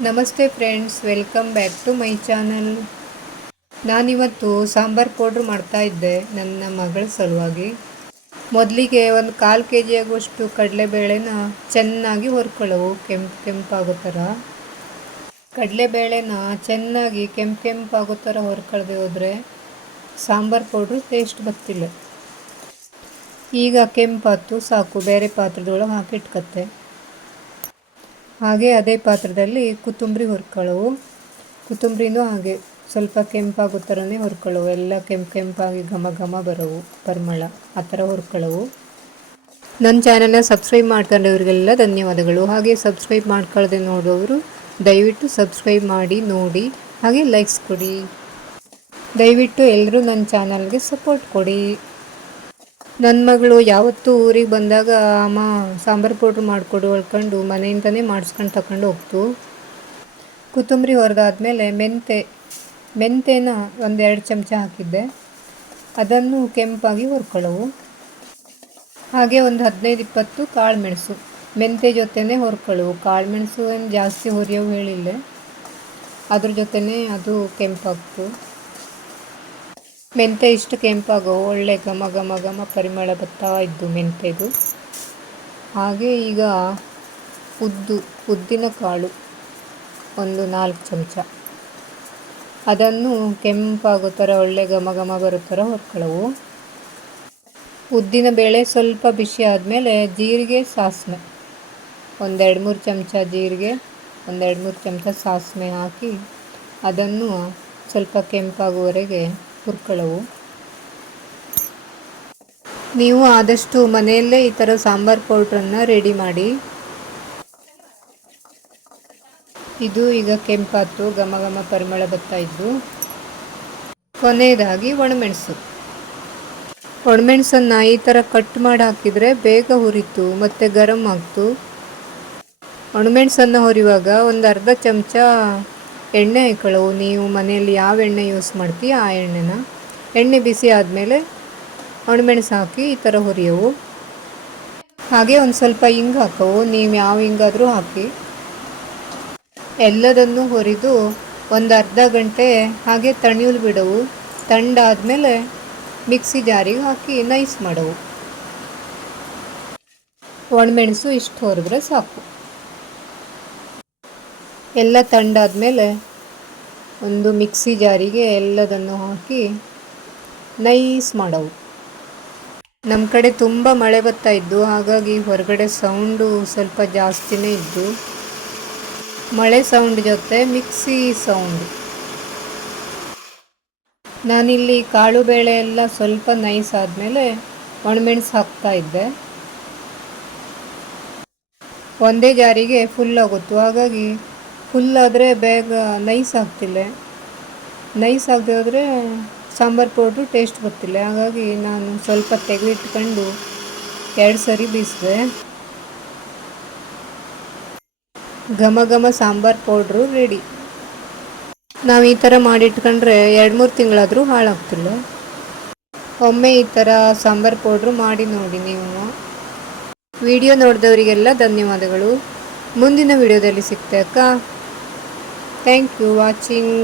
ನಮಸ್ತೆ friends, welcome back to my channel. ನಾನಿವತ್ತು sambar powder ಮಾಡ್ತಾ ಇದ್ದೆ ನನ್ನ ಮಗಳ ಸಲುವಾಗಿ. ಮೊದಲಿಗೆ ಒಂದು 1/4 kg ಆಗುವಷ್ಟು ಕಡಲೆಬೇಳೆನ ಚೆನ್ನಾಗಿ ಹುರ್ಕೊಳ್ಳವು, ಕೆಂಪಾಗೋ ಥರ. ಕಡಲೆಬೇಳೆನ ಚೆನ್ನಾಗಿ ಕೆಂಪಾಗೋ ಥರ ಹುರ್ಕೊಳ್ದೆ ಹೋದರೆ ಸಾಂಬಾರ್ ಪೌಡ್ರು ಟೇಸ್ಟ್ ಬರ್ತಿಲ್ಲ. ಈಗ ಕೆಂಪಾತು ಸಾಕು, ಬೇರೆ ಪಾತ್ರದೊಳಗೆ ಹಾಕಿಟ್ಕತ್ತೆ. ಹಾಗೆ ಅದೇ ಪಾತ್ರದಲ್ಲಿ ಕೊತ್ತಂಬರಿ ಹುರ್ಕೊಳ್ಳವು. ಕೊತ್ತಂಬರಿನೂ ಹಾಗೆ ಸ್ವಲ್ಪ ಕೆಂಪಾಗೋ ಥರನೇ ಹುರ್ಕೊಳ್ಳವು. ಎಲ್ಲ ಕೆಂಪಾಗಿ ಘಮ ಘಮ ಬರೋವು, ಪರಿಮಳ ಆ ಥರ ಹುರ್ಕೊಳ್ಳವು. ನನ್ನ ಚಾನಲ್ನ ಸಬ್ಸ್ಕ್ರೈಬ್ ಮಾಡ್ಕೊಂಡವ್ರಿಗೆಲ್ಲ ಧನ್ಯವಾದಗಳು. ಹಾಗೆ ಸಬ್ಸ್ಕ್ರೈಬ್ ಮಾಡ್ಕೊಳ್ಳದೆ ನೋಡೋರು ದಯವಿಟ್ಟು ಸಬ್ಸ್ಕ್ರೈಬ್ ಮಾಡಿ ನೋಡಿ, ಹಾಗೆ ಲೈಕ್ಸ್ ಕೊಡಿ. ದಯವಿಟ್ಟು ಎಲ್ಲರೂ ನನ್ನ ಚಾನಲ್ಗೆ ಸಪೋರ್ಟ್ ಕೊಡಿ. ನನ್ನ ಮಗಳು ಯಾವತ್ತೂ ಊರಿಗೆ ಬಂದಾಗ ಅಮ್ಮ ಸಾಂಬಾರು ಪೌಡ್ರ್ ಮಾಡಿಕೊಡು ಹೇಳ್ಕೊಂಡು ಮನೆಯಿಂದನೇ ಮಾಡಿಸ್ಕೊಂಡು ತಗೊಂಡು ಹೋಗ್ತು. ಕೊತ್ತಂಬರಿ ಹುರಿದಾದ್ಮೇಲೆ ಮೆಂತೆನ 1-2 ಚಮಚ ಹಾಕಿದ್ದೆ. ಅದನ್ನು ಕೆಂಪಾಗಿ ಹುರ್ಕೊಳ್ಳವು. ಹಾಗೆ ಒಂದು 15-20 ಕಾಳುಮೆಣಸು ಮೆಂತೆ ಜೊತೆನೇ ಹುರ್ಕೊಳ್ಳವು. ಕಾಳುಮೆಣಸು ಏನು ಜಾಸ್ತಿ ಹುರಿಯೋವು ಹೇಳಿಲ್ಲ, ಅದ್ರ ಜೊತೆನೇ ಅದು ಕೆಂಪಾಗ್ತು. ಮೆಂತೆ ಇಷ್ಟು ಕೆಂಪಾಗೋ ಒಳ್ಳೆ ಘಮ ಘಮ ಘಮ ಪರಿಮಳ ಬರ್ತಾ ಇದ್ದು ಮೆಂತೆದು. ಹಾಗೆ ಈಗ ಉದ್ದಿನ ಕಾಳು ಒಂದು 4 ಚಮಚ, ಅದನ್ನು ಕೆಂಪಾಗೋ ಥರ ಒಳ್ಳೆ ಘಮ ಘಮ ಬರೋ ಥರ ಹುರ್ಕೊಳ್ಳವು. ಉದ್ದಿನ ಬೇಳೆ ಸ್ವಲ್ಪ ಬಿಸಿ ಆದಮೇಲೆ ಜೀರಿಗೆ ಸಾಸಿವೆ, 1-2-3 ಚಮಚ ಜೀರಿಗೆ, 1-2-3 ಚಮಚ ಸಾಸಿವೆ ಹಾಕಿ ಅದನ್ನು ಸ್ವಲ್ಪ ಕೆಂಪಾಗುವವರೆಗೆ ಹುರ್ಕೊಳ್ಳವು. ನೀವು ಆದಷ್ಟು ಮನೆಯಲ್ಲೇ ಈ ಥರ ಸಾಂಬಾರ್ ಪೌಡ್ರನ್ನು ರೆಡಿ ಮಾಡಿ. ಇದು ಈಗ ಕೆಂಪಾತು, ಘಮ ಘಮ ಪರಿಮಳ ಬರ್ತಾ ಇದ್ದು. ಕೊನೆಯದಾಗಿ ಒಣಮೆಣಸನ್ನು ಈ ಥರ ಕಟ್ ಮಾಡಿ ಹಾಕಿದರೆ ಬೇಗ ಹುರಿತು ಮತ್ತು ಗರಂ ಆಗ್ತು. ಒಣಮೆಣಸನ್ನು ಹುರಿಯುವಾಗ ಒಂದು ಅರ್ಧ ಚಮಚ ಎಣ್ಣೆ ಹಾಕೊಳ್ಳವು. ನೀವು ಮನೆಯಲ್ಲಿ ಯಾವ ಎಣ್ಣೆ ಯೂಸ್ ಮಾಡ್ತೀವಿ ಆ ಎಣ್ಣೆ ಬಿಸಿ ಆದಮೇಲೆ ಒಣಮೆಣಸು ಹಾಕಿ ಈ ಥರ ಹುರಿಯವು. ಹಾಗೆ ಒಂದು ಸ್ವಲ್ಪ ಹಿಂಗೆ ಹಾಕವು, ನೀವು ಯಾವ ಹಿಂಗಾದರೂ ಹಾಕಿ. ಎಲ್ಲದನ್ನು ಹುರಿದು ಒಂದು ಅರ್ಧ ಗಂಟೆ ಹಾಗೆ ತಣಿಯಲು ಬಿಡವು. ತಣ್ಣಾದಮೇಲೆ ಮಿಕ್ಸಿ ಜಾರಿಗೆ ಹಾಕಿ ನೈಸ್ ಮಾಡವು. ಒಣಮೆಣಸು ಇಷ್ಟು ಹುರಿದ್ರೆ ಸಾಕು. ಎಲ್ಲ ತಣ್ಣಾದಮೇಲೆ ಒಂದು ಮಿಕ್ಸಿ ಜಾರಿಗೆ ಎಲ್ಲದನ್ನು ಹಾಕಿ ನೈಸ್ ಮಾಡವು. ನಮ್ಮ ಕಡೆ ತುಂಬ ಮಳೆ ಬರ್ತಾ ಇದ್ದು, ಹಾಗಾಗಿ ಹೊರಗಡೆ ಸೌಂಡು ಸ್ವಲ್ಪ ಜಾಸ್ತಿನೇ ಇದ್ದು. ಮಳೆ ಸೌಂಡ್ ಜೊತೆ ಮಿಕ್ಸಿ ಸೌಂಡು. ನಾನಿಲ್ಲಿ ಕಾಳು ಬೇಳೆ ಎಲ್ಲ ಸ್ವಲ್ಪ ನೈಸ್ ಆದಮೇಲೆ ಒಣಮೆಣಸು ಹಾಕ್ತಾ ಇದ್ದೆ. ಒಂದೇ ಜಾರಿಗೆ ಫುಲ್ ಆಗುತ್ತು, ಹಾಗಾಗಿ ಫುಲ್ ಆದರೆ ಬೇಗ ನೈಸ್ ಆಗ್ತಿಲ್ಲ. ನೈಸ್ ಆಗದೆ ಹೋದರೆ ಸಾಂಬಾರು ಪೌಡ್ರು ಟೇಸ್ಟ್ ಬರ್ತಿಲ್ಲ. ಹಾಗಾಗಿ ನಾನು ಸ್ವಲ್ಪ ತೆಗೆದಿಟ್ಕೊಂಡು 2 ಸರಿ ಬೀಸಿದೆ. ಘಮ ಘಮ ಸಾಂಬಾರು ಪೌಡ್ರು ರೆಡಿ. ನಾವು ಈ ಥರ ಮಾಡಿಟ್ಕೊಂಡ್ರೆ 2-3 ತಿಂಗಳಾದರೂ ಹಾಳಾಗ್ತಿಲ್ಲ. ಒಮ್ಮೆ ಈ ಥರ ಸಾಂಬಾರು ಪೌಡ್ರು ಮಾಡಿ ನೋಡಿ ನೀವು. ವಿಡಿಯೋ ನೋಡಿದವರಿಗೆಲ್ಲ ಧನ್ಯವಾದಗಳು. ಮುಂದಿನ ವಿಡಿಯೋದಲ್ಲಿ ಸಿಗ್ತೆ ಅಕ್ಕ. Thank you watching.